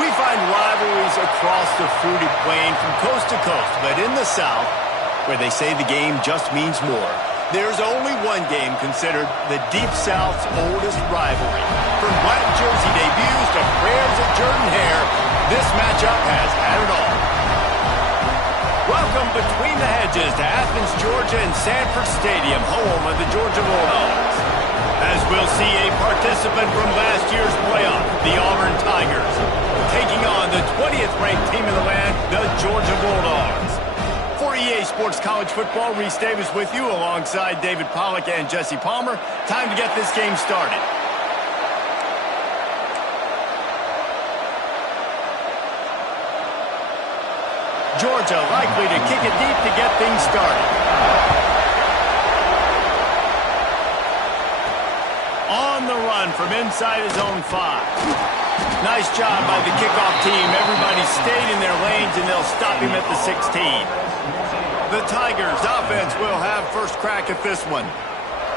We find rivalries across the fruity plain from coast to coast, but in the South, where they say the game just means more, there's only one game considered the Deep South's oldest rivalry. From black jersey debuts to prayers at Jordan Hare, this matchup has had it all. Welcome between the hedges to Athens, Georgia and Sanford Stadium, home of the Georgia Bulldogs. As we'll see a participant from last year's playoff, the Auburn Tigers, taking on the 20th ranked team in the land, the Georgia Bulldogs. For EA Sports College Football, Reese Davis with you alongside David Pollack and Jesse Palmer. Time to get this game started. Georgia likely to kick it deep to get things started. On the run from inside his own 5. Nice job by the kickoff team. Everybody stayed in their lanes, and they'll stop him at the 16. The Tigers offense will have first crack at this one.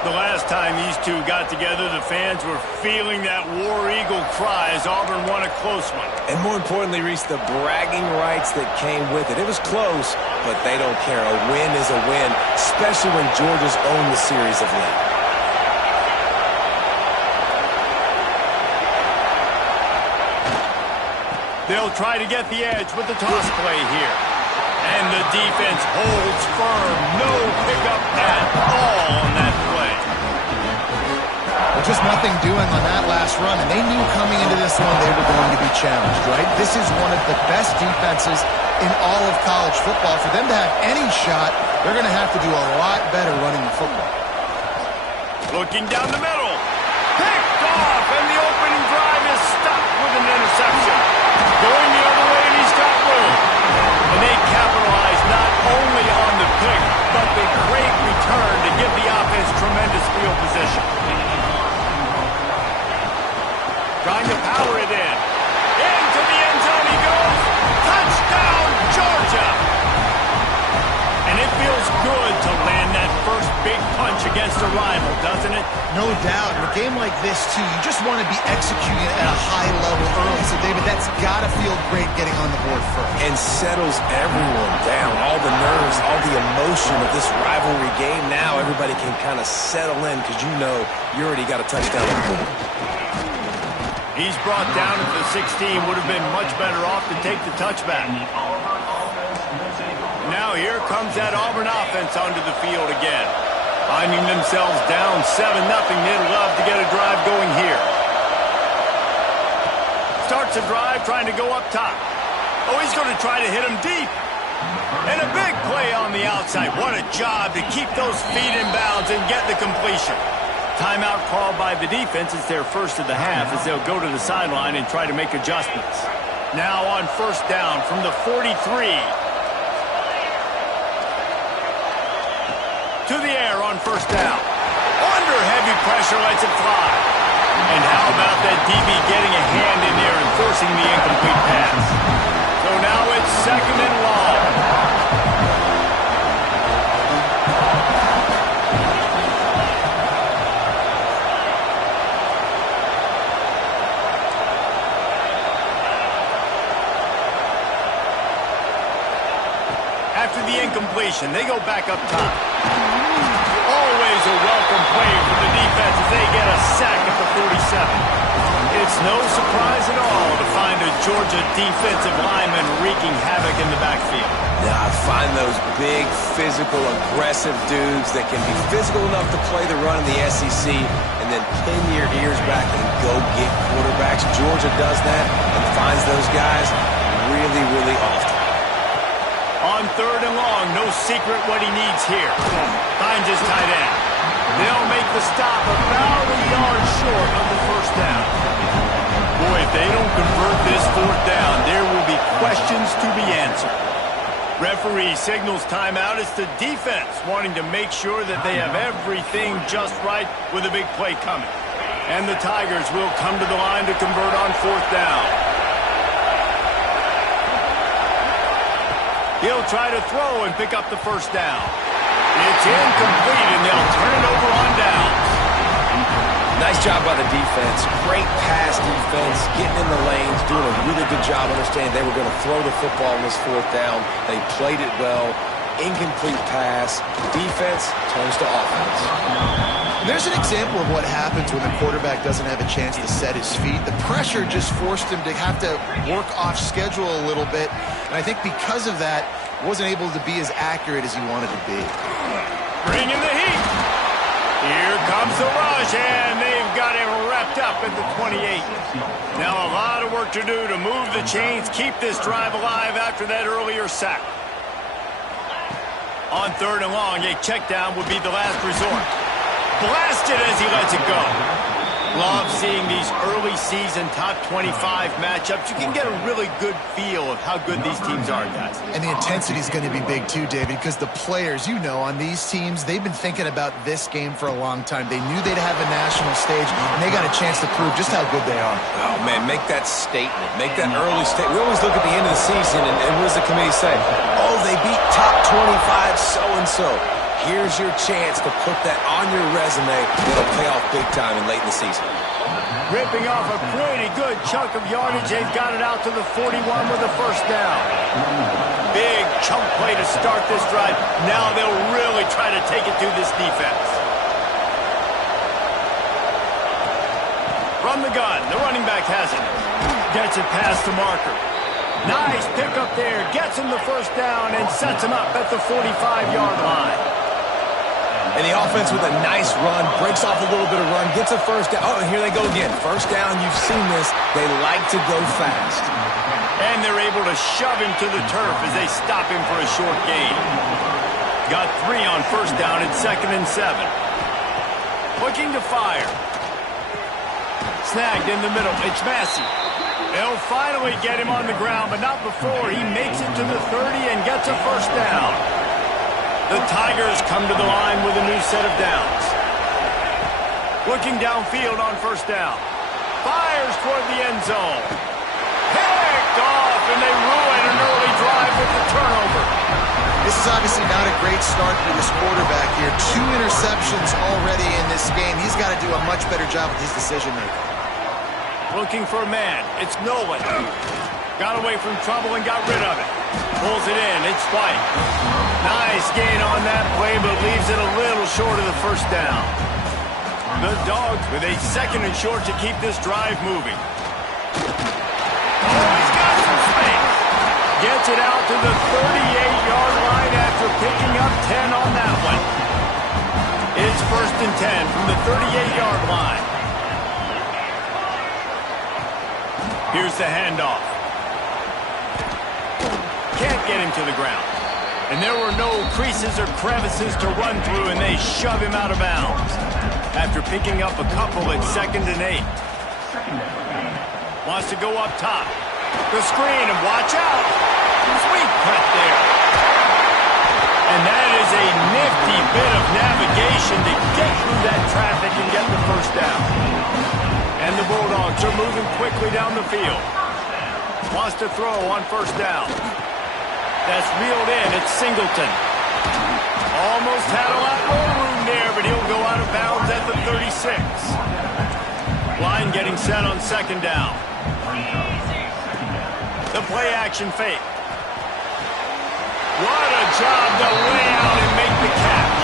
The last time these two got together, the fans were feeling that War Eagle cry as Auburn won a close one. And more importantly, Reese, the bragging rights that came with it. It was close, but they don't care. A win is a win, especially when Georgia's owned the series of late. They'll try to get the edge with the toss play here. And the defense holds firm. No pickup at all on that play. Well, just nothing doing on that last run, and they knew coming into this one they were going to be challenged, right? This is one of the best defenses in all of college football. For them to have any shot, they're going to have to do a lot better running the football. Looking down the middle. Picked off, and the opening drive is stopped with an interception. Going the other way, and he's got room. And they capitalize not only on the pick, but the great return to give the offense tremendous field position. Trying to power it in. Into the end zone he goes. Touchdown, Georgia! And it feels good to land that first big punch against a rival, doesn't it? No doubt. In a game like this, too, you just want to be executing at a high level early. So, David, that's got to feel great getting on the board first. And settles everyone down. All the nerves, all the emotion of this rivalry game. Now everybody can kind of settle in because you know you already got a touchdown on the board. He's brought down at the 16. Would have been much better off to take the touchback. Now here comes that Auburn offense onto the field again. Finding themselves down 7-0. They'd love to get a drive going here. Starts a drive trying to go up top. Oh, he's going to try to hit him deep. And a big play on the outside. What a job to keep those feet in bounds and get the completion. Timeout called by the defense. It's their first of the half as they'll go to the sideline and try to make adjustments. Now on first down from the 43. To the air on first down. Under heavy pressure, lets it fly. And how about that DB getting a hand in there and forcing the incomplete pass? So now it's second and long. After the incompletion, they go back up top. Always a welcome play for the defense as they get a sack at the 47. It's no surprise at all to find a Georgia defensive lineman wreaking havoc in the backfield. Yeah, I find those big, physical, aggressive dudes that can be physical enough to play the run in the SEC and then pin your ears back and go get quarterbacks. Georgia does that and finds those guys really, really often. On third and long, no secret what he needs here. Finds his tight end. They'll make the stop about a yard short of the first down. Boy, if they don't convert this fourth down, there will be questions to be answered. Referee signals timeout. It's the defense wanting to make sure that they have everything just right with a big play coming. And the Tigers will come to the line to convert on fourth down. He'll try to throw and pick up the first down. It's incomplete, and they'll turn it over on downs. Nice job by the defense. Great pass defense, getting in the lanes, doing a really good job understanding they were going to throw the football on this fourth down. They played it well. Incomplete pass. Defense turns to offense. There's an example of what happens when the quarterback doesn't have a chance to set his feet. The pressure just forced him to have to work off schedule a little bit. And I think because of that, wasn't able to be as accurate as he wanted to be. Bringing the heat. Here comes the rush, and they've got it wrapped up at the 28. Now a lot of work to do to move the chains, keep this drive alive after that earlier sack. On 3rd and long, a check down would be the last resort. Blasted as he lets it go. Love seeing these early season top 25 matchups. You can get a really good feel of how good these teams are, guys. And the intensity is going to be big too, David, because the players, you know, on these teams, they've been thinking about this game for a long time. They knew they'd have a national stage, and they got a chance to prove just how good they are. Oh, man, make that statement. Make that early statement. We always look at the end of the season, and what does the committee say? Oh, they beat top 25 so-and-so. Here's your chance to put that on your resume. It'll pay off big time and late in the season. Ripping off a pretty good chunk of yardage. They've got it out to the 41 with a first down. Big chunk play to start this drive. Now they'll really try to take it to this defense. From the gun, the running back has it. Gets it past the marker. Nice pickup there. Gets him the first down and sets him up at the 45-yard line. And the offense with a nice run, breaks off a little bit of run, gets a first down. Oh, and here they go again. First down, you've seen this. They like to go fast. And they're able to shove him to the turf as they stop him for a short gain. Got 3 on first down at 2nd and 7. Looking to fire. Snagged in the middle. It's Massey. They'll finally get him on the ground, but not before he makes it to the 30 and gets a first down. The Tigers come to the line with a new set of downs. Looking downfield on first down. Fires toward the end zone. Picked off, and they ruin an early drive with the turnover. This is obviously not a great start for this quarterback here. 2 interceptions already in this game. He's got to do a much better job with his decision-making. Looking for a man. It's Nolan. Got away from trouble and got rid of it. Pulls it in. It's White. Nice gain on that play, but leaves it a little short of the first down. The Dogs with a 2nd and short to keep this drive moving. Oh, he's got some space. Gets it out to the 38-yard line after picking up 10 on that one. It's 1st and 10 from the 38-yard line. Here's the handoff. Can't get him to the ground. And there were no creases or crevices to run through, and they shove him out of bounds. After picking up a couple at 2nd and 8. Wants to go up top. The screen, and watch out. Sweet cut there. And that is a nifty bit of navigation to get through that traffic and get the first down. And the Bulldogs are moving quickly down the field. Wants to throw on first down. That's reeled in. It's Singleton. Almost had a lot more room there, but he'll go out of bounds at the 36. Line getting set on 2nd down. The play action fake. What a job to lay out and make the catch.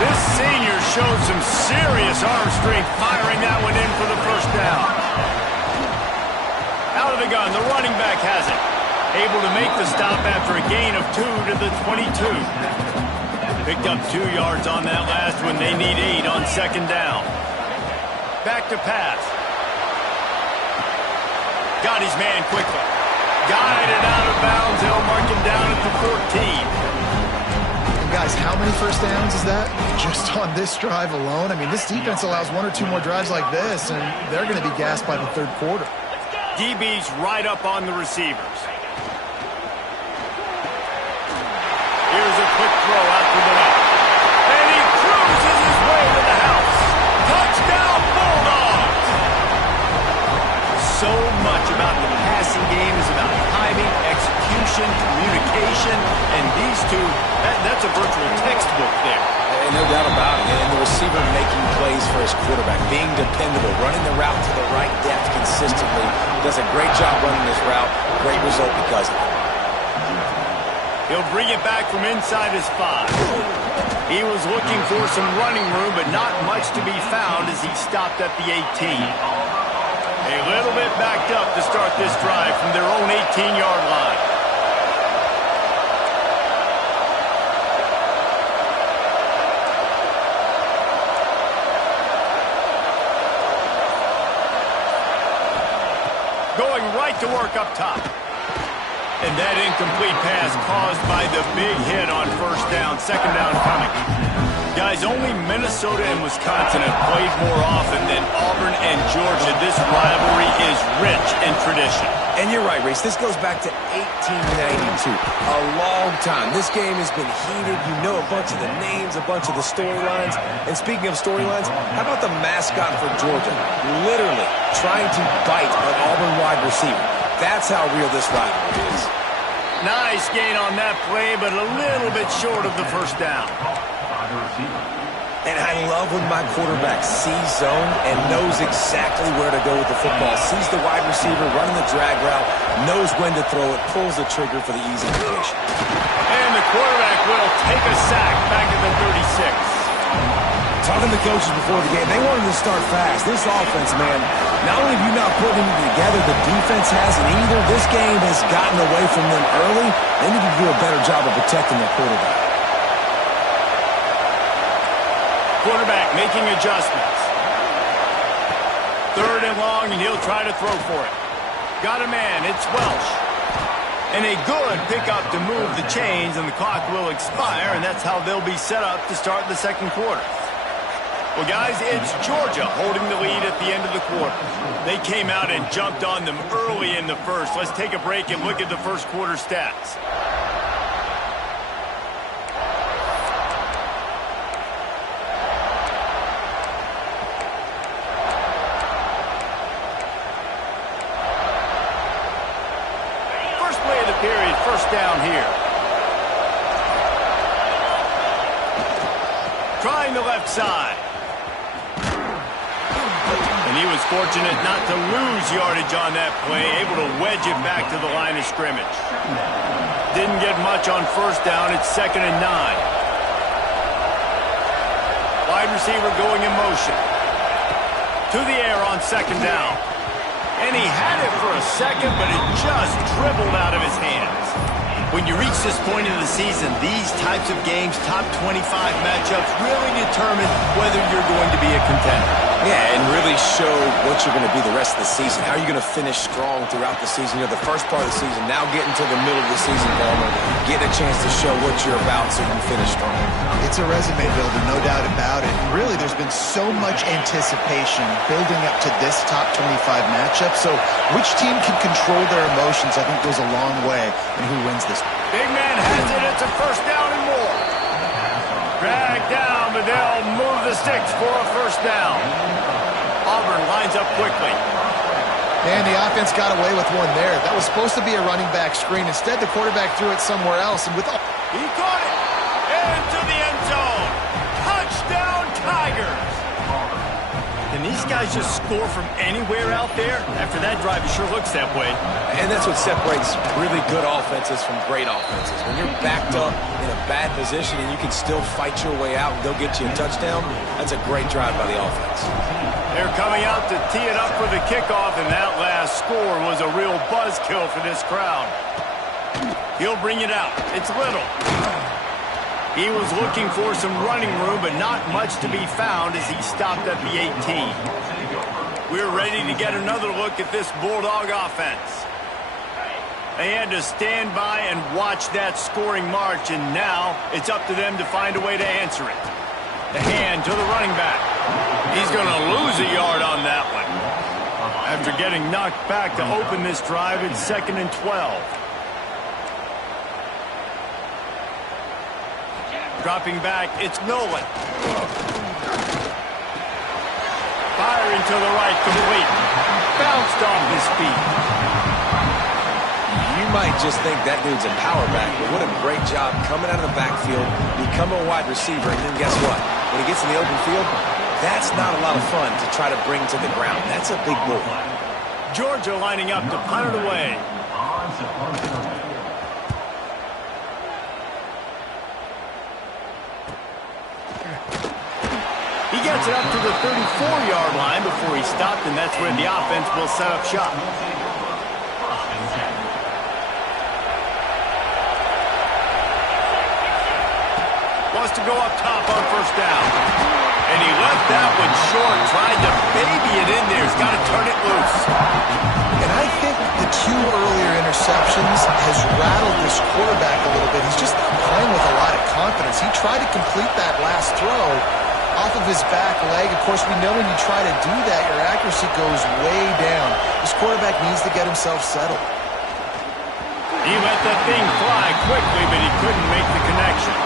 This senior showed some serious arm strength firing that one in for the first down. Out of the gun, the running back has it. Able to make the stop after a gain of 2 to the 22. Picked up 2 yards on that last one. They need 8 on 2nd down. Back to pass. Got his man quickly. Guided out of bounds. They'll mark him down at the 14. And guys, how many first downs is that? Just on this drive alone? I mean, this defense allows 1 or 2 more drives like this, and they're going to be gassed by the 3rd quarter. DB's right up on the receivers. Here's a quick throw out to the left. And he cruises his way to the house. Touchdown, Bulldogs! So much about the passing game is about timing, execution, motion, communication, and these two, that's a virtual textbook there. And no doubt about it. And the receiver making plays for his quarterback, being dependable, running the route to the right depth consistently. Does a great job running this route. Great result because of it. He'll bring it back from inside his 5. He was looking for some running room, but not much to be found as he stopped at the 18. A little bit backed up to start this drive from their own 18-yard line. Going right to work up top. And that incomplete pass caused by the big hit on first down, second down coming. Guys, only Minnesota and Wisconsin have played more often than Auburn and Georgia. This rivalry is rich in tradition. And you're right, Reese. This goes back to 1892. A long time. This game has been heated. You know a bunch of the names, a bunch of the storylines. And speaking of storylines, how about the mascot for Georgia? Literally trying to bite an Auburn wide receiver. That's how real this rivalry is. Nice gain on that play, but a little bit short of the first down. And I love when my quarterback sees zone and knows exactly where to go with the football. Sees the wide receiver running the drag route, knows when to throw it, pulls the trigger for the easy completion. And the quarterback will take a sack back at the 36. Talking to the coaches before the game, they wanted to start fast. This offense, man, not only have you not put anything together, the defense hasn't either. This game has gotten away from them early. They need to do a better job of protecting their quarterback. Quarterback making adjustments. Third and long, and he'll try to throw for it. Got a man, it's Welsh. And a good pickup to move the chains, and the clock will expire, and that's how they'll be set up to start the second quarter. Well, guys, it's Georgia holding the lead at the end of the quarter. They came out and jumped on them early in the first. Let's take a break and look at the first quarter stats. First play of the period, first down here. Trying the left side. And he was fortunate not to lose yardage on that play, able to wedge it back to the line of scrimmage. Didn't get much on first down. It's 2nd and 9. Wide receiver going in motion. To the air on 2nd down. And he had it for a second, but it just dribbled out of his hands. When you reach this point in the season, these types of games, top 25 matchups, really determine whether you're going to be a contender. Yeah, and really show what you're going to be the rest of the season. How are you going to finish strong throughout the season? You know, the first part of the season, now getting to the middle of the season, Palmer, get a chance to show what you're about so you can finish strong. It's a resume builder, no doubt about it. And really, there's been so much anticipation building up to this top 25 matchup. So which team can control their emotions, I think, goes a long way in who wins this. Big man has it. It's a first down and more. Drag down, but they'll move the sticks for a first down. Auburn lines up quickly. And the offense got away with one there. That was supposed to be a running back screen. Instead, the quarterback threw it somewhere else. And with all... He caught it. Into the end zone. Touchdown, Tigers. Can these guys just score from anywhere out there? After that drive, it sure looks that way. And that's what separates really good offenses from great offenses. When you're backed up in a bad position and you can still fight your way out and go get you a touchdown, that's a great drive by the offense. They're coming out to tee it up for the kickoff, and that last score was a real buzzkill for this crowd. He'll bring it out. It's Little. He was looking for some running room, but not much to be found as he stopped at the 18. We're ready to get another look at this Bulldog offense. They had to stand by and watch that scoring march, and now it's up to them to find a way to answer it. The hand to the running back. He's going to lose a yard on that one. After getting knocked back to open this drive, it's 2nd and 12. Dropping back, it's Nolan. Firing to the right, complete. Bounced off his feet. you might just think that dude's a power back, but what a great job coming out of the backfield, becoming a wide receiver, and then guess what? When he gets in the open field, that's not a lot of fun to try to bring to the ground. That's a big move. Georgia lining up to punt it away. He gets it up to the 34-yard line before he stopped, and that's where the offense will set up shop. Wants to go up top on first down. And he left that one short, tried to baby it in there. He's got to turn it loose. And I think the 2 earlier interceptions has rattled this quarterback a little bit. He's just not playing with a lot of confidence. He tried to complete that last throw off of his back leg. Of course, we know when you try to do that, your accuracy goes way down. This quarterback needs to get himself settled. He let that thing fly quickly, but he couldn't make the connection.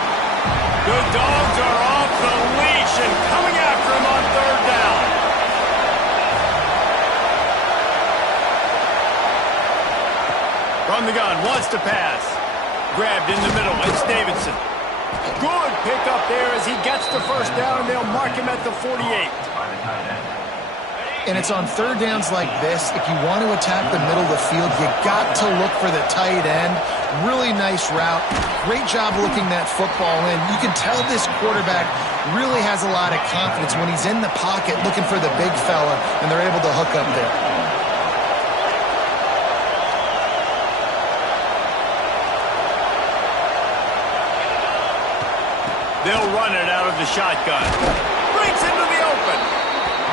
The Dogs are off the leash and coming after him on third down. From the gun, wants to pass. Grabbed in the middle, it's Davidson. Good pickup there as he gets the first down, and they'll mark him at the 48. And it's on third downs like this, if you want to attack the middle of the field, you got to look for the tight end. Really nice route. Great job looking that football in. You can tell this quarterback really has a lot of confidence when he's in the pocket looking for the big fella, and they're able to hook up there. They'll run it out of the shotgun. Breaks into the open.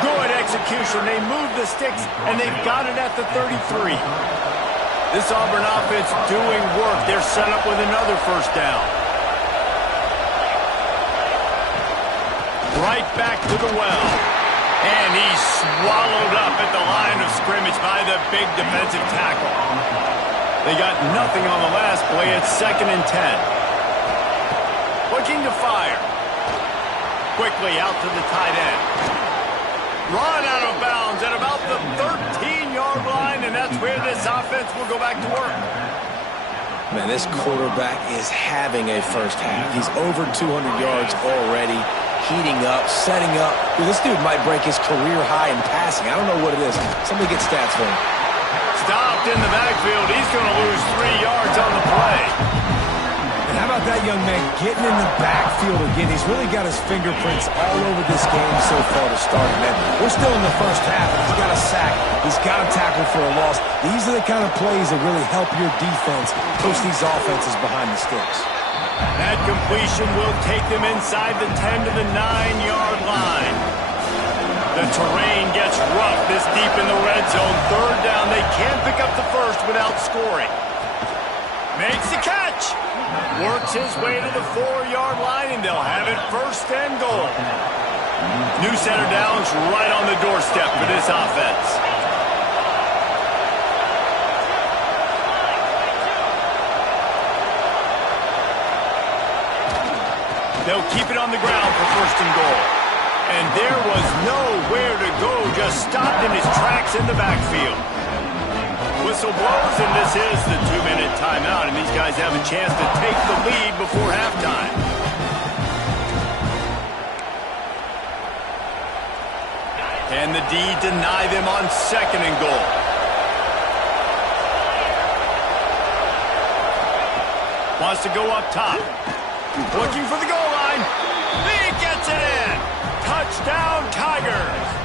Good execution. They move the sticks, and they've got it at the 33. This Auburn offense doing work. They're set up with another first down. Right back to the well. And he's swallowed up at the line of scrimmage by the big defensive tackle. They got nothing on the last play. It's 2nd and 10. Looking to fire. Quickly out to the tight end. Run out of bounds at about the 13-yard line, and that's where this offense will go back to work. Man, this quarterback is having a first half. He's over 200 yards already, heating up, setting up. Dude, this dude might break his career high in passing. I don't know what it is. Somebody get stats for him. Stopped in the backfield. He's going to lose 3 yards on the play. And how about that young man getting in the backfield again? He's really got his fingerprints all over this game so far to start, man. We're still in the first half, and he's got a sack. He's got a tackle for a loss. These are the kind of plays that really help your defense push these offenses behind the sticks. That completion will take them inside the 10 to the 9-yard line. The terrain gets rough this deep in the red zone. Third down, they can't pick up the first without scoring. Makes the catch. Works his way to the 4-yard line, and they'll have it 1st and goal. New center downs right on the doorstep for this offense. They'll keep it on the ground for 1st and goal. And there was nowhere to go, just stopped in his tracks in the backfield. Whistle blows, and this is the 2-minute timeout, and these guys have a chance to take the lead before halftime. Can the D deny them on 2nd and goal? Wants to go up top. Looking for the goal line. He gets it in. Touchdown, Tigers.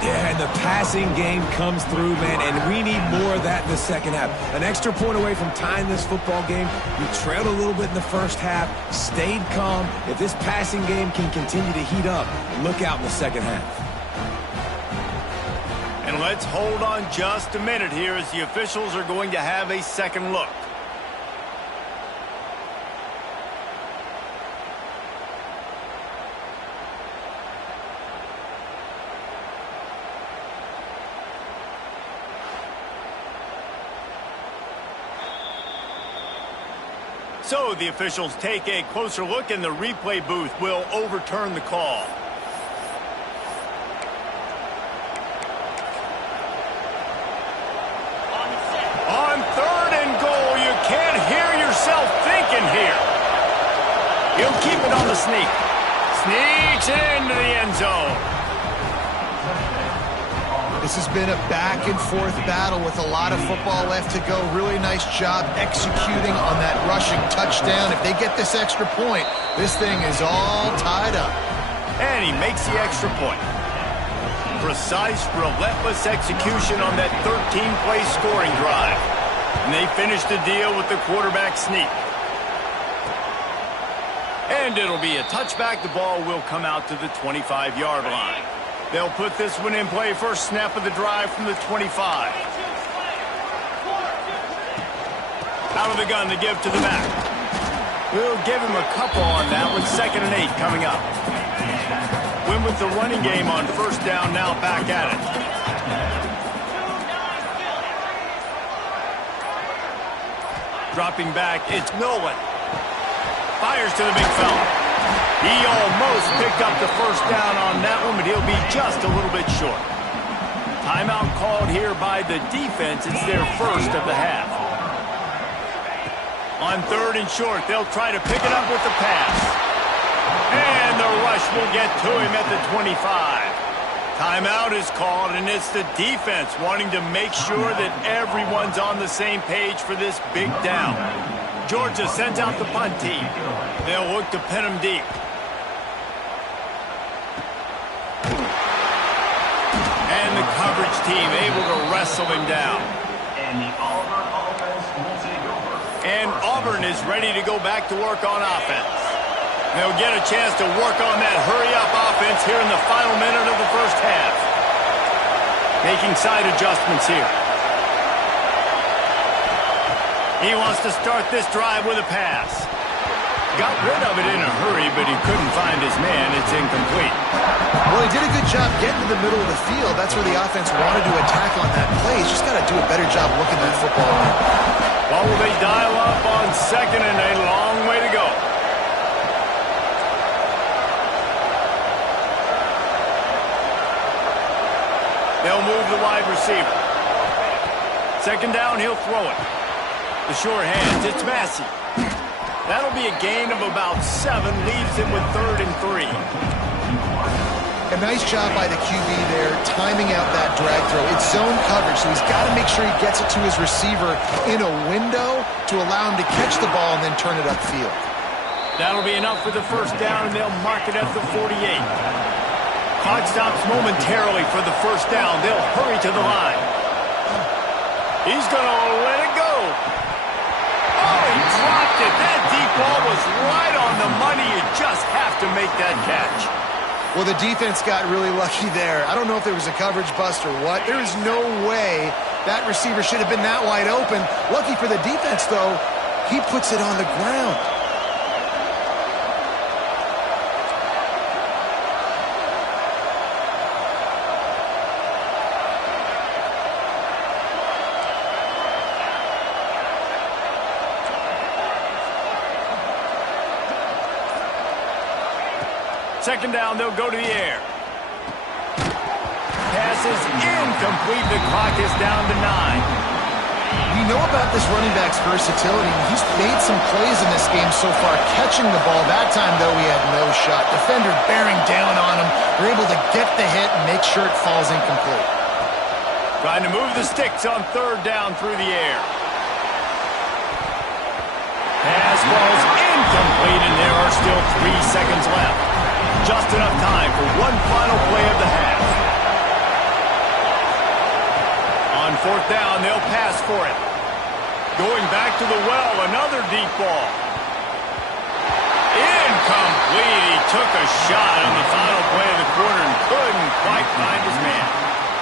Yeah, and the passing game comes through, man, and we need more of that in the second half. An extra point away from tying this football game. We trailed a little bit in the first half, stayed calm. If this passing game can continue to heat up, look out in the second half. And let's hold on just a minute here as the officials are going to have a second look. So the officials take a closer look, and the replay booth will overturn the call. On 3rd and it on the sneak. Sneaks into the end zone. This has been a back-and-forth battle with a lot of football left to go. Really nice job executing on that rushing touchdown. If they get this extra point, this thing is all tied up. And he makes the extra point. Precise, relentless execution on that 13-play scoring drive. And they finish the deal with the quarterback sneak. And it'll be a touchback. The ball will come out to the 25-yard line. They'll put this one in play. First snap of the drive from the 25. Out of the gun to give to the back. We'll give him a couple on that with 2nd and 8 coming up. Win with the running game on first down, now back at it. Dropping back, it's Nolan. Fires to the big fella. He almost picked up the first down on that one, but he'll be just a little bit short. Timeout called here by the defense. It's their first of the half. On 3rd and short, they'll try to pick it up with the pass. And the rush will get to him at the 25. Timeout is called, and it's the defense wanting to make sure that everyone's on the same page for this big down. Georgia sends out the punt team. They'll look to pin him deep. And the coverage team able to wrestle him down. And the Auburn offense will take over. And Auburn is ready to go back to work on offense. They'll get a chance to work on that hurry-up offense here in the final minute of the first half. Making side adjustments here. He wants to start this drive with a pass. Got rid of it in a hurry, but he couldn't find his man. It's incomplete. Well, he did a good job getting to the middle of the field. That's where the offense wanted to attack on that play. He's just got to do a better job looking that football in. Well, will they dial up on 2nd and a long way to go? They'll move the wide receiver. 2nd down, he'll throw it. The sure hands, it's Massey. That'll be a gain of about 7, leaves him with 3rd and 3. A nice job by the QB there, timing out that drag throw. It's zone coverage, so he's got to make sure he gets it to his receiver in a window to allow him to catch the ball and then turn it upfield. That'll be enough for the first down, and they'll mark it at the 48. Clock stops momentarily for the first down. They'll hurry to the line. He's going to let it go. Oh, he dropped it. That deep ball was right on the money. You just have to make that catch. Well, the defense got really lucky there. I don't know if there was a coverage bust or what. There is no way that receiver should have been that wide open. Lucky for the defense, though, he puts it on the ground. Second down, they'll go to the air. Pass is incomplete. The clock is down to 9. You know about this running back's versatility. He's made some plays in this game so far, catching the ball. That time, though, he had no shot. Defender bearing down on him. They're able to get the hit and make sure it falls incomplete. Trying to move the sticks on 3rd down through the air. Pass falls incomplete, and there are still 3 seconds left. Just enough time for one final play of the half. On 4th down, they'll pass for it. Going back to the well, another deep ball. Incomplete. He took a shot on the final play of the quarter and couldn't quite find his man.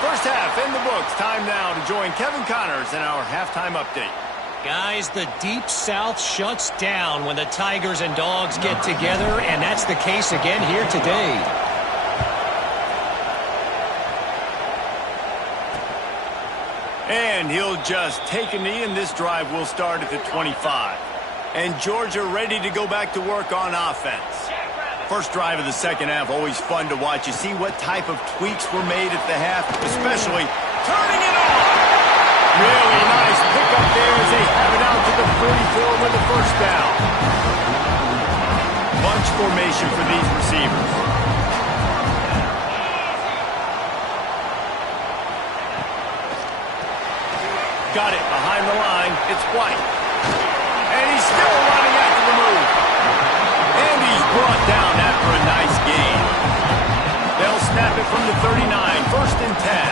First half in the books. Time now to join Kevin Connors in our halftime update. Guys, the Deep South shuts down when the Tigers and Dogs get together, and that's the case again here today. And he'll just take a knee, and this drive will start at the 25. And Georgia ready to go back to work on offense. First drive of the second half, always fun to watch. You see what type of tweaks were made at the half, especially turning it on. Really nice pickup there as they have it out to the 44 with the first down. Bunch H formation for these receivers. Got it behind the line. It's White. And he's still running after the move. And he's brought down after a nice gain. They'll snap it from the 39. 1st and 10.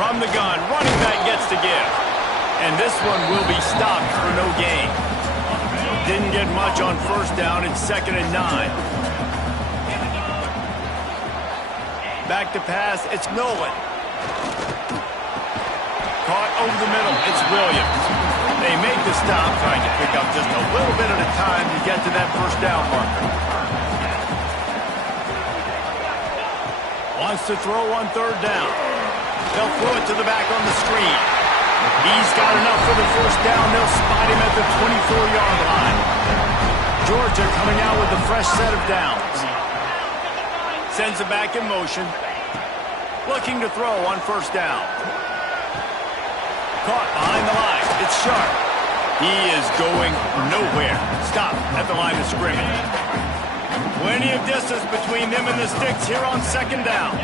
From the gun, running back gets to give. And this one will be stopped for no gain. Didn't get much on 1st down. It's 2nd and 9. Back to pass, it's Nolan. Caught over the middle, it's Williams. They make the stop, trying to pick up just a little bit at a time to get to that 1st down marker. Wants to throw on 3rd down. They'll throw it to the back on the screen. He's got enough for the 1st down. They'll spot him at the 24-yard line. Georgia coming out with a fresh set of downs. Sends it back in motion. Looking to throw on 1st down. Caught behind the line. It's Sharp. He is going nowhere. Stop at the line of scrimmage. Plenty of distance between them and the sticks here on 2nd down.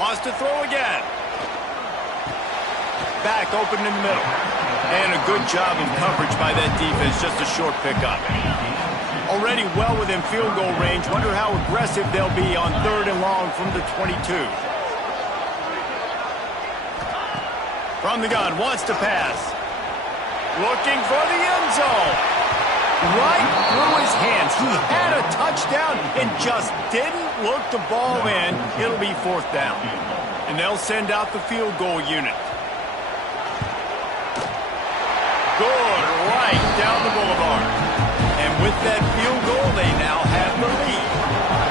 Wants to throw again. Back open in the middle. And a good job in coverage by that defense. Just a short pickup. Already well within field goal range. Wonder how aggressive they'll be on 3rd and long from the 22. From the gun, wants to pass. Looking for the end zone. Right through his hands. He had a touchdown and just didn't look the ball in. It'll be 4th down. And they'll send out the field goal unit. Good right down the boulevard. And with that field goal, they now have the lead.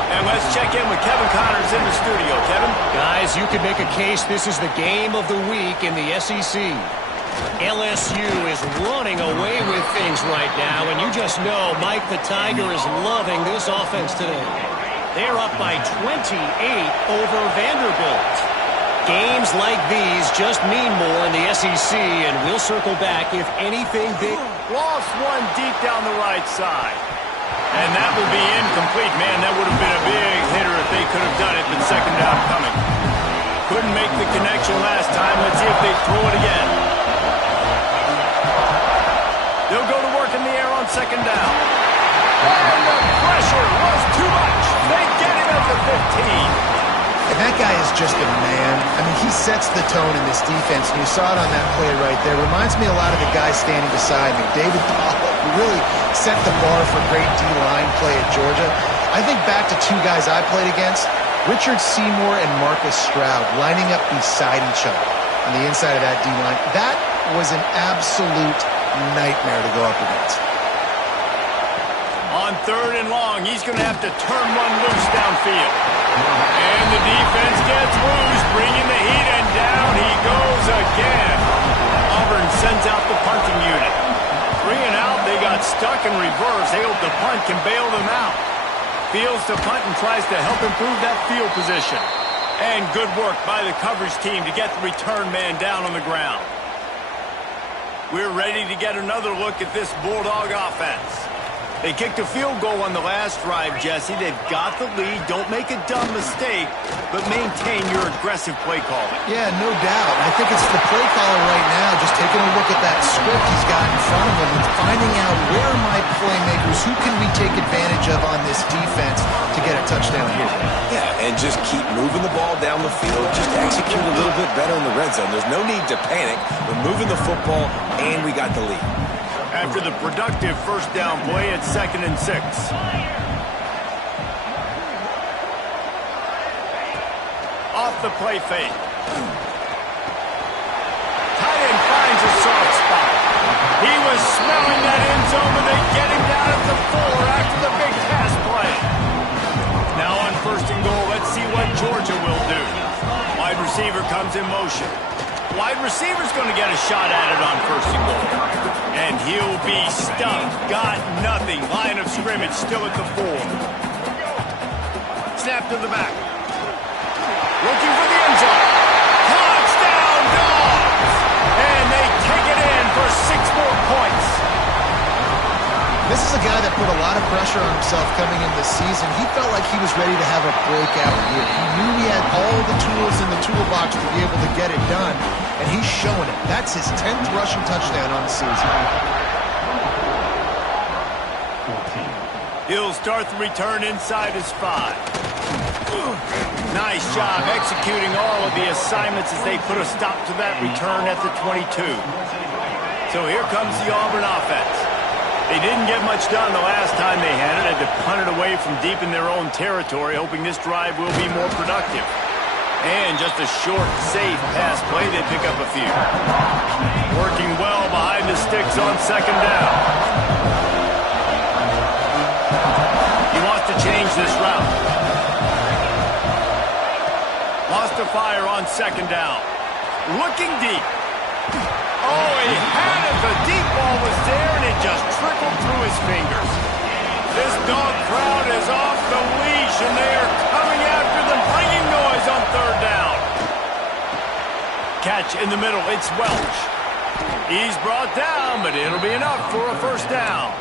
And let's check in with Kevin Connors in the studio. Kevin? Guys, you could make a case this is the game of the week in the SEC. LSU is running away with things right now, and you just know Mike the Tiger is loving this offense today. They're up by 28 over Vanderbilt. Games like these just mean more in the SEC, and we'll circle back if anything big. Lost one deep down the right side. And that will be incomplete. Man, that would have been a big hitter if they could have done it, but 2nd down coming. Couldn't make the connection last time. Let's see if they throw it again. They'll go to work in the air on 2nd down. And the pressure was too much. They get him at the 15. And that guy is just a man. I mean, he sets the tone in this defense, and you saw it on that play right there. Reminds me a lot of the guy standing beside me, David Pollock, who really set the bar for great D-line play at Georgia. I think back to 2 guys I played against, Richard Seymour and Marcus Stroud, lining up beside each other on the inside of that D-line. That was an absolute nightmare to go up against. On 3rd and long, he's going to have to turn one loose downfield. And the defense gets loose, bringing the heat, and down he goes again. Auburn sends out the punting unit. 3 and out, they got stuck in reverse. They hope the punt can bail them out. Fields to punt and tries to help improve that field position. And good work by the coverage team to get the return man down on the ground. We're ready to get another look at this Bulldog offense. They kicked a field goal on the last drive, Jesse. They've got the lead. Don't make a dumb mistake, but maintain your aggressive play calling. Yeah, no doubt. I think it's the play caller right now just taking a look at that script he's got in front of him and finding out where are my playmakers, who can we take advantage of on this defense to get a touchdown here. Yeah, and just keep moving the ball down the field. Just execute a little bit better in the red zone. There's no need to panic. We're moving the football, and we got the lead. After the productive 1st down play, it's 2nd and 6. Off the play fake. Tight end finds a soft spot. He was smelling that end zone, but they get him down at the 4 after the big pass play. Now on 1st and goal, let's see what Georgia will do. Wide receiver comes in motion. Wide receiver's going to get a shot at it on 1st and goal. And he'll be stuffed. Got nothing. Line of scrimmage still at the 4. Snap to the back. Looking for the end zone. Touchdown, Dogs! And they take it in for 6 more points. This is a guy that put a lot of pressure on himself coming into the season. He felt like he was ready to have a breakout year. He knew he had all the tools in the toolbox to be able to get it done, and he's showing it. That's his 10th rushing touchdown on the season. He'll start the return inside his 5. Nice job executing all of the assignments as they put a stop to that return at the 22. So here comes the Auburn offense. They didn't get much done the last time they had it. Had to punt it away from deep in their own territory, hoping this drive will be more productive. And just a short, safe pass play, they pick up a few. Working well behind the sticks on second down. He wants to change this route. Lost a fire on second down. Looking deep. Oh, he had it. The deep ball was there, and it just trickled through his fingers. This dog crowd is off the leash, and they are coming after them, bringing noise on third down. Catch in the middle. It's Welch. He's brought down, but it'll be enough for a first down.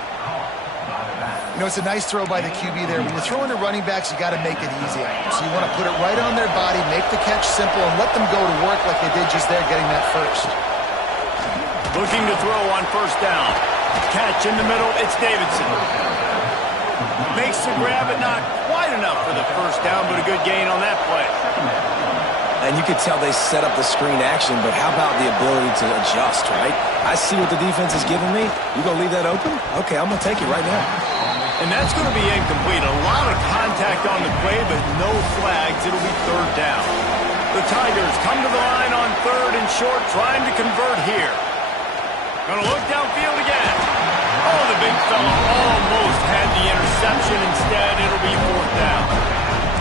You know, it's a nice throw by the QB there. When you're throwing to running backs, you got to make it easy on them. So you want to put it right on their body, make the catch simple, and let them go to work like they did just there, getting that first. Looking to throw on first down. Catch in the middle, it's Davidson. Makes the grab, but not quite enough for the first down, but a good gain on that play. And you could tell they set up the screen action, but how about the ability to adjust, right? I see what the defense is giving me. You going to leave that open? Okay, I'm going to take it right now. And that's going to be incomplete. A lot of contact on the play, but no flags. It'll be third down. The Tigers come to the line on third and short, trying to convert here. Going to look downfield again. Oh, the big fella almost had the interception. Instead, it'll be fourth down.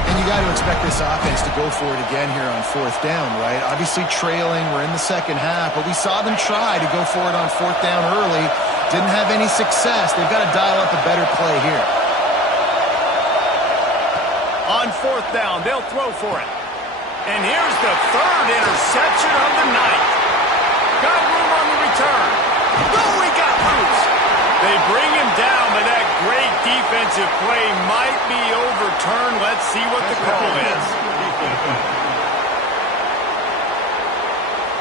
And you got to expect this offense to go for it again here on fourth down, right? Obviously trailing. We're in the second half, but we saw them try to go for it on fourth down early. Didn't have any success. They've got to dial up a better play here. On fourth down, they'll throw for it. And here's the third interception of the night. Got room on the return. Oh, he got loose. They bring him down, but that great defensive play might be overturned. Let's see what the call is.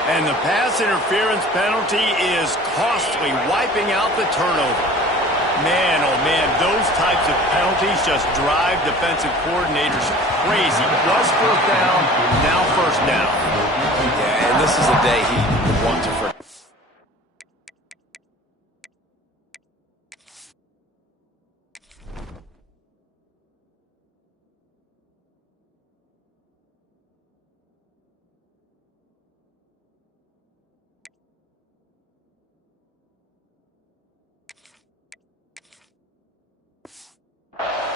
And the pass interference penalty is costly, wiping out the turnover. Man, oh man, those types of penalties just drive defensive coordinators crazy. Was fourth down, now first down. Yeah, and this is a day he would want to forget.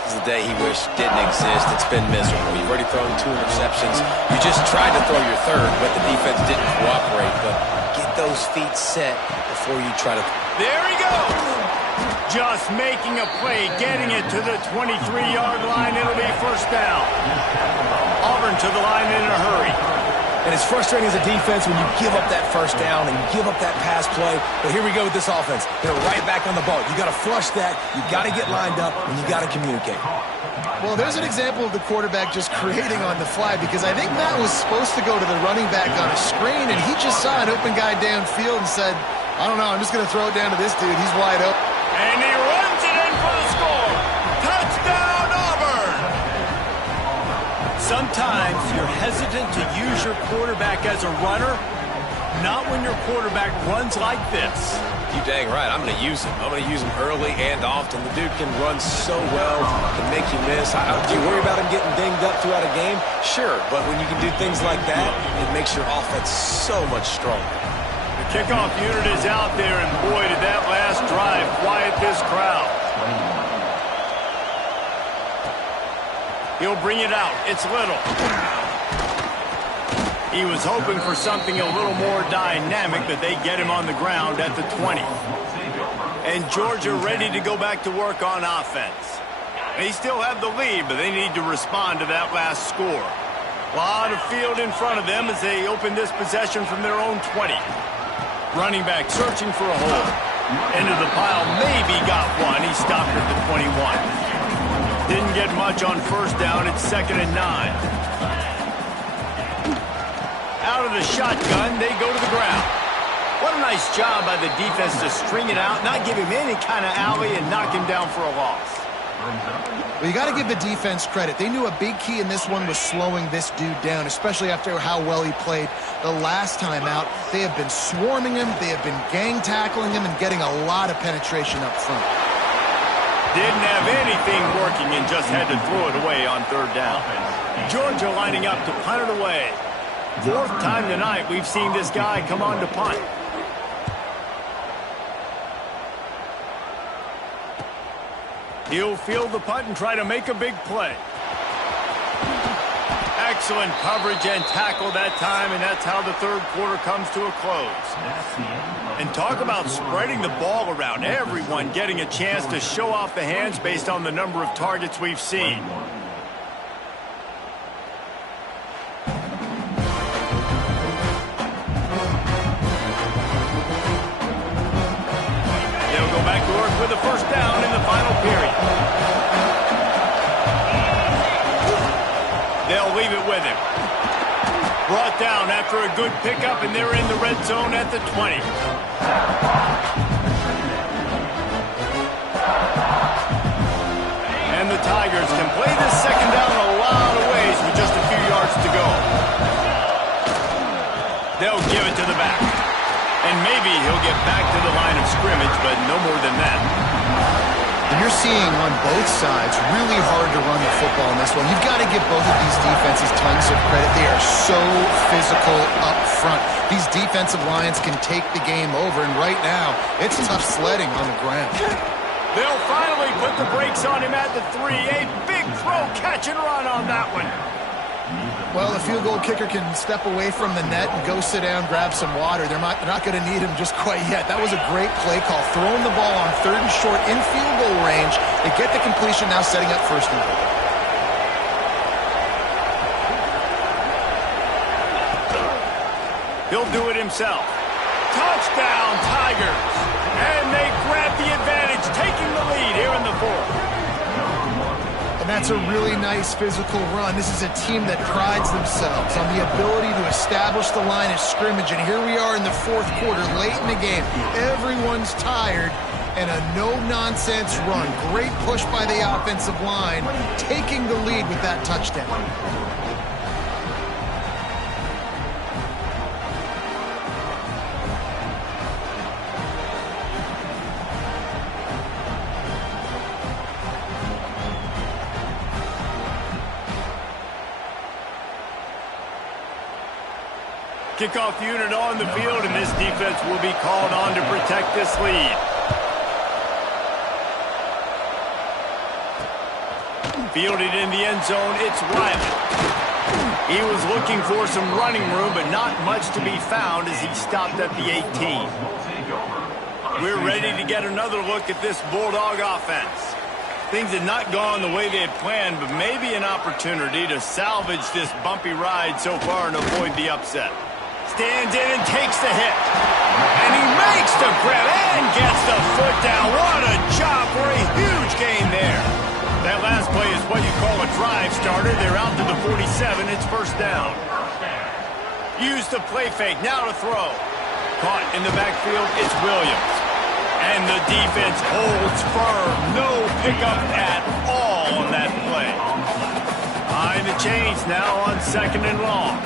This is a day he wished didn't exist. It's been miserable. You've already thrown 2 interceptions. You just tried to throw your third, but the defense didn't cooperate. But get those feet set before you try to... There he goes! Just making a play, getting it to the 23-yard line. It'll be first down. Auburn to the line in a hurry. And it's frustrating as a defense when you give up that first down and you give up that pass play. But here we go with this offense. They're right back on the ball. You got to flush that. You got to get lined up, and you got to communicate. Well, there's an example of the quarterback just creating on the fly, because I think Matt was supposed to go to the running back on a screen, and he just saw an open guy downfield and said, I don't know, I'm just going to throw it down to this dude. He's wide open. And he runs it in for the score. Touchdown, Auburn! Sometimes you're hesitant to use your quarterback as a runner. Not when your quarterback runs like this. You dang right. I'm going to use him. I'm going to use him early and often. The dude can run so well, can make you miss. Do you worry about him getting dinged up throughout a game? Sure, but when you can do things like that, it makes your offense so much stronger. The kickoff unit is out there, and boy, did that last drive quiet this crowd. He'll bring it out. It's Little. He was hoping for something a little more dynamic, but they get him on the ground at the 20. And Georgia ready to go back to work on offense. They still have the lead, but they need to respond to that last score. A lot of field in front of them as they open this possession from their own 20. Running back searching for a hole. Into the pile, maybe got one. He stopped at the 21. Didn't get much on first down. It's 2nd and 9. Out of the shotgun, they go to the ground. What a nice job by the defense to string it out, not give him any kind of alley, and knock him down for a loss. Well, you got to give the defense credit. They knew a big key in this one was slowing this dude down, especially after how well he played the last time out. They have been swarming him, they have been gang tackling him, and getting a lot of penetration up front. Didn't have anything working and just had to throw it away on 3rd down. Georgia lining up to punt it away. 4th time tonight we've seen this guy come on to punt. He'll field the punt and try to make a big play. Excellent coverage and tackle that time, and that's how the 3rd quarter comes to a close. And talk about spreading the ball around. Everyone getting a chance to show off the hands based on the number of targets we've seen. They'll go back to work with a 1st down in the final period. They'll leave it with him. Brought down after a good pickup, and they're in the red zone at the 20. And the Tigers can play this 2nd down a lot of ways with just a few yards to go. They'll give it to the back. And maybe he'll get back to the line of scrimmage, but no more than that. And you're seeing on both sides really hard to run the football in this one. You've got to give both of these defenses tons of credit. They are so physical up front. These defensive lines can take the game over, and right now, it's tough sledding on the ground. They'll finally put the brakes on him at the 3. A big throw, catch and run on that one. Well, the field goal kicker can step away from the net and go sit down, grab some water. They're not going to need him just quite yet. That was a great play call. Throwing the ball on 3rd and short in field goal range. They get the completion, now setting up 1st and goal. He'll do it himself. Touchdown, Tigers. And they grab the advantage, taking the lead here in the 4th. And that's a really nice physical run. This is a team that prides themselves on the ability to establish the line of scrimmage. And here we are in the 4th quarter, late in the game. Everyone's tired, and a no-nonsense run. Great push by the offensive line, taking the lead with that touchdown. Kickoff unit on the field, and this defense will be called on to protect this lead. Fielded in the end zone, it's Riley. He was looking for some running room, but not much to be found as he stopped at the 18. We're ready to get another look at this Bulldog offense. Things had not gone the way they had planned, but maybe an opportunity to salvage this bumpy ride so far and avoid the upset. Stands in and takes the hit. And he makes the grab and gets the foot down. What a job for a huge gain there. That last play is what you call a drive starter. They're out to the 47. It's 1st down. Use the play fake. Now to throw. Caught in the backfield. It's Williams. And the defense holds firm. No pickup at all on that play. Behind the chains now on 2nd and long.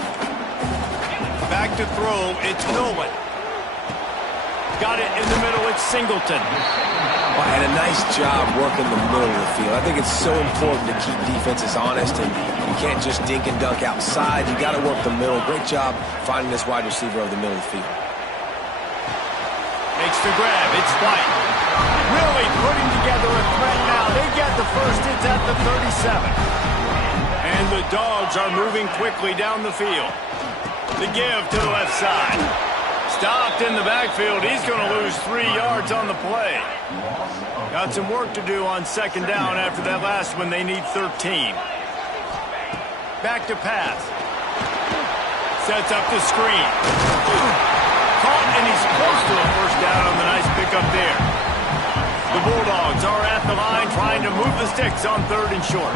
Back to throw, it's Nolan. Got it in the middle, it's Singleton. Well, and a nice job working the middle of the field. I think it's so important to keep defenses honest, and you can't just dink and dunk outside. You got to work the middle. Great job finding this wide receiver over the middle of the field. Makes the grab, it's White. Really putting together a threat now. They get the first, it's at the 37. And the Dogs are moving quickly down the field. The give to the left side. Stopped in the backfield. He's going to lose 3 yards on the play. Got some work to do on 2nd down after that last one. They need 13. Back to pass. Sets up the screen. Caught, and he's close to a 1st down on the nice big pickup there. The Bulldogs are at the line trying to move the sticks on 3rd and short.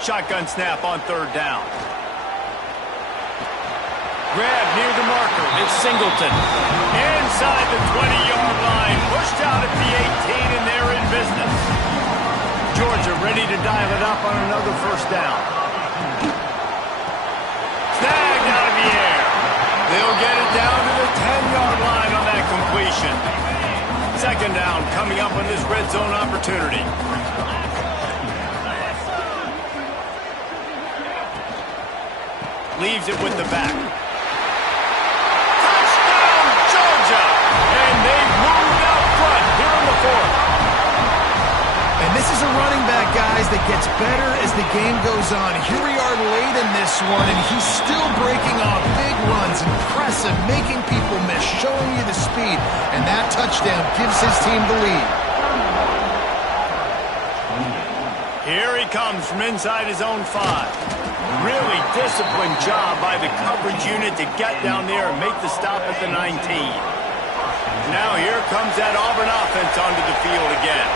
Shotgun snap on 3rd down. Grab near the marker. It's Singleton. Inside the 20-yard line. Pushed out at the 18, and they're in business. Georgia ready to dial it up on another 1st down. Snagged out of the air. They'll get it down to the 10-yard line on that completion. 2nd down coming up on this red zone opportunity. Leaves it with the back. Touchdown, Georgia! And they've moved out front here in the 4th. And this is a running back, guys, that gets better as the game goes on. Here we are late in this one, and he's still breaking off big runs, impressive, making people miss, showing you the speed. And that touchdown gives his team the lead. Here he comes from inside his own 5. Really disciplined job by the coverage unit to get down there and make the stop at the 19. Now here comes that Auburn offense onto the field again.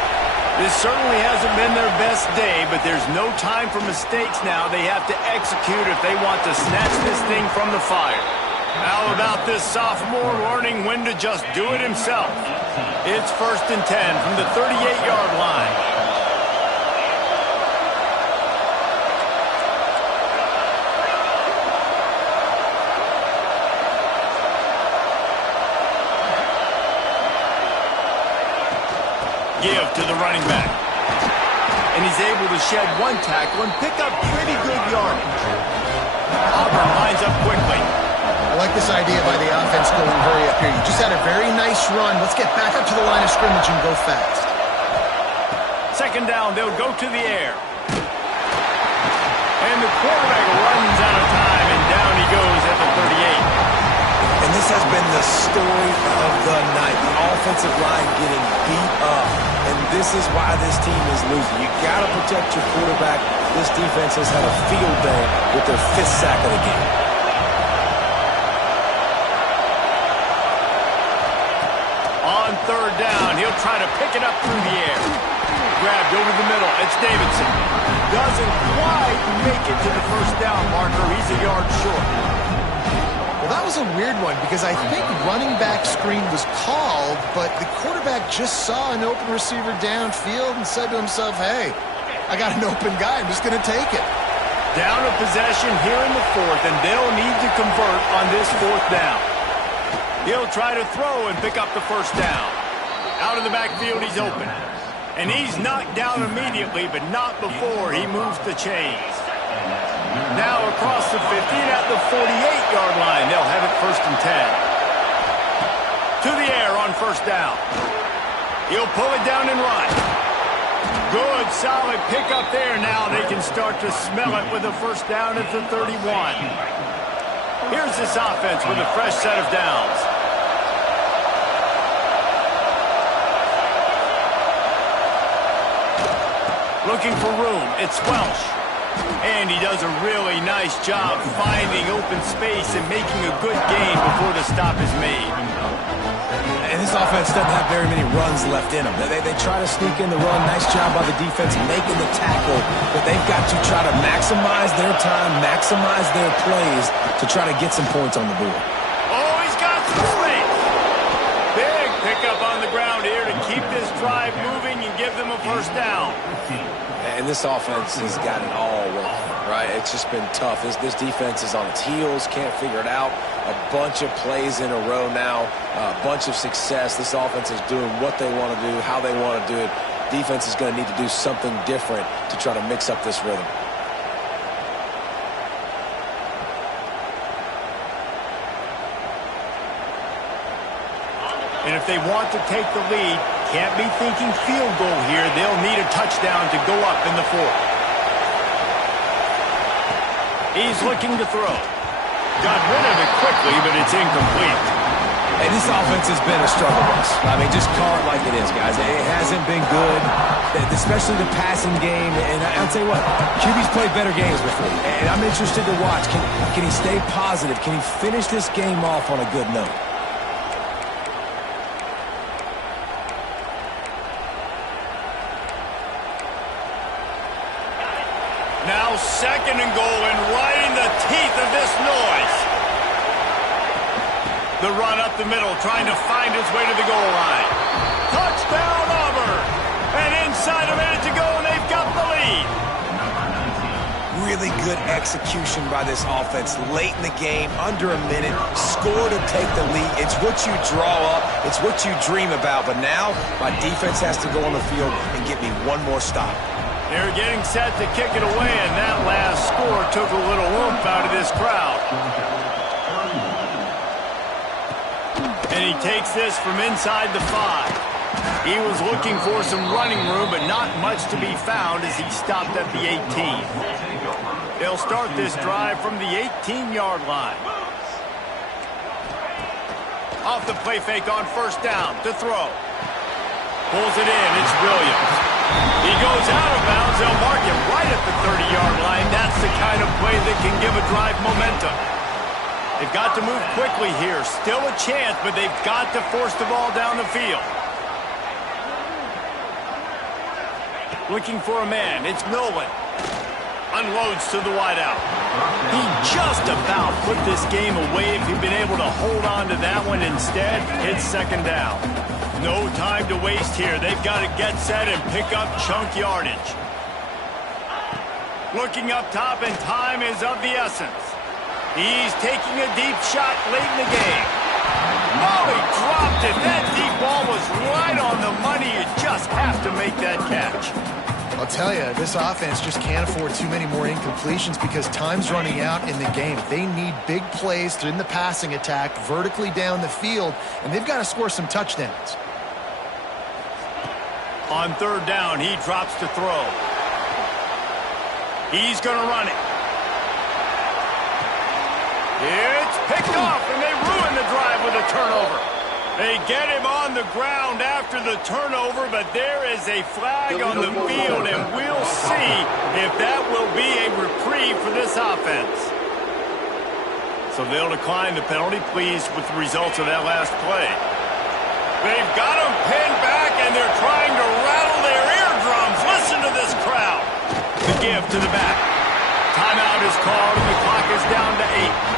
This certainly hasn't been their best day, but there's no time for mistakes now. They have to execute if they want to snatch this thing from the fire. How about this sophomore learning when to just do it himself? It's 1st and 10 from the 38-yard line. Give to the running back. And he's able to shed 1 tackle and pick up pretty good yardage. Auburn lines up quickly. I like this idea by the offense going hurry up here. You just had a very nice run. Let's get back up to the line of scrimmage and go fast. 2nd down, they'll go to the air. And the quarterback runs out of time, and down he goes at the 38. And this has been the story of the night. The offensive line getting beat up. And this is why this team is losing. You got to protect your quarterback. This defense has had a field day with their 5th sack of the game. On 3rd down, he'll try to pick it up through the air. Grabbed over the middle. It's Davidson. Doesn't quite make it to the 1st down marker. He's a yard short. Well, that was a weird one because I think running back screen was called, but the quarterback just saw an open receiver downfield and said to himself, hey, I got an open guy. I'm just going to take it. Down a possession here in the 4th, and they'll need to convert on this 4th down. He'll try to throw and pick up the 1st down. Out of the backfield, he's open. And he's knocked down immediately, but not before he moves the chains. Now across the 50 at the 48-yard line. They'll have it 1st and 10. To the air on 1st down. He'll pull it down and run. Good, solid pickup there. Now they can start to smell it with a 1st down at the 31. Here's this offense with a fresh set of downs. Looking for room. It's Welsh. And he does a really nice job finding open space and making a good gain before the stop is made. And this offense doesn't have very many runs left in them. They try to sneak in the run. Nice job by the defense making the tackle. But they've got to try to maximize their time, maximize their plays to try to get some points on the board. Oh, he's got some space. Big pickup on the ground here to keep this drive moving and give them a 1st down. And this offense has got it all working, right? It's just been tough. This defense is on its heels, can't figure it out. A bunch of plays in a row now, a bunch of success. This offense is doing what they want to do, how they want to do it. Defense is going to need to do something different to try to mix up this rhythm. And if they want to take the lead, can't be thinking field goal here. They'll need a touchdown to go up in the 4th. He's looking to throw. Got rid of it quickly, but it's incomplete. Hey, this offense has been a struggle bus. I mean, just call it like it is, guys. It hasn't been good, especially the passing game. And I'll tell you what, QB's played better games before. And I'm interested to watch. Can he stay positive? Can he finish this game off on a good note? Now 2nd and goal, and right in the teeth of this noise. The run up the middle, trying to find his way to the goal line. Touchdown, Auburn! And inside a minute to go, and they've got the lead. Really good execution by this offense late in the game, under a minute, score to take the lead. It's what you draw up. It's what you dream about. But now my defense has to go on the field and get me one more stop. They're getting set to kick it away, and that last score took a little oomph out of this crowd. And he takes this from inside the 5. He was looking for some running room, but not much to be found as he stopped at the 18. They'll start this drive from the 18-yard line. Off the play fake on 1st down to throw. Pulls it in. It's Williams. He goes out of bounds. They'll mark him right at the 30-yard line. That's the kind of play that can give a drive momentum. They've got to move quickly here. Still a chance, but they've got to force the ball down the field. Looking for a man. It's Nolan. Unloads to the wideout. He just about put this game away if he'd been able to hold on to that one. Instead, it's 2nd down. No time to waste here. They've got to get set and pick up chunk yardage. Looking up top, and time is of the essence. He's taking a deep shot late in the game. Oh, he dropped it. That deep ball was right on the money. You just have to make that catch. I'll tell you, this offense just can't afford too many more incompletions because time's running out in the game. They need big plays in the passing attack, vertically down the field, and they've got to score some touchdowns. On 3rd down, he drops to throw. He's going to run it. It's picked off, and they ruin the drive with a turnover. They get him on the ground after the turnover, but there is a flag on the field, and we'll see if that will be a reprieve for this offense. So they'll decline the penalty, pleased with the results of that last play. They've got him pinned back, and they're trying to rattle their eardrums. Listen to this crowd. The give to the back. Timeout is called, and the clock is down to 8.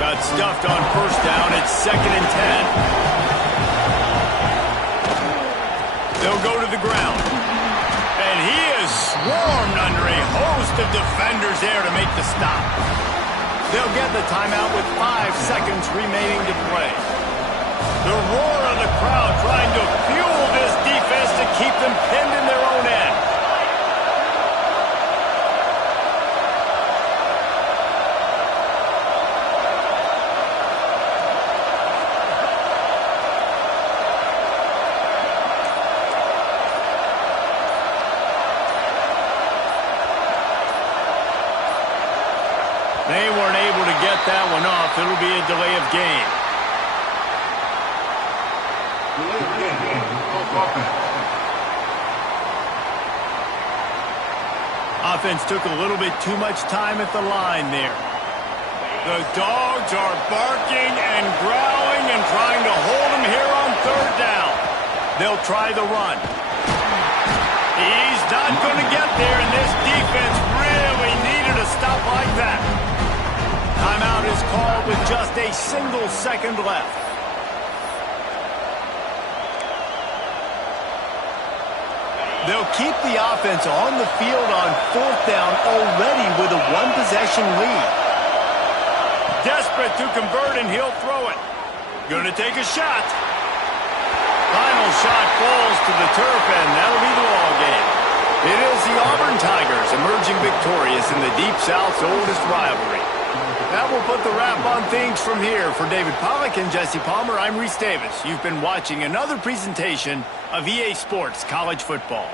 Got stuffed on 1st down. It's 2nd and 10. They'll go to the ground. And he is swarmed under a host of defenders there to make the stop. They'll get the timeout with 5 seconds remaining to play. The roar of the crowd trying to fuel this defense to keep them pinned in their own end. They weren't able to get that one off. It'll be a delay of game. Offense took a little bit too much time at the line there. The Dogs are barking and growling and trying to hold him here on 3rd down. They'll try the run. He's not going to get there, and this defense really needed a stop like that. Timeout is called with just a single second left. They'll keep the offense on the field on 4th down already with a 1-possession lead. Desperate to convert, and he'll throw it. Gonna take a shot. Final shot falls to the turf, and that'll be the ball game. It is the Auburn Tigers emerging victorious in the Deep South's oldest rivalry. That will put the wrap on things from here. For David Pollack and Jesse Palmer, I'm Reese Davis. You've been watching another presentation of EA Sports College Football.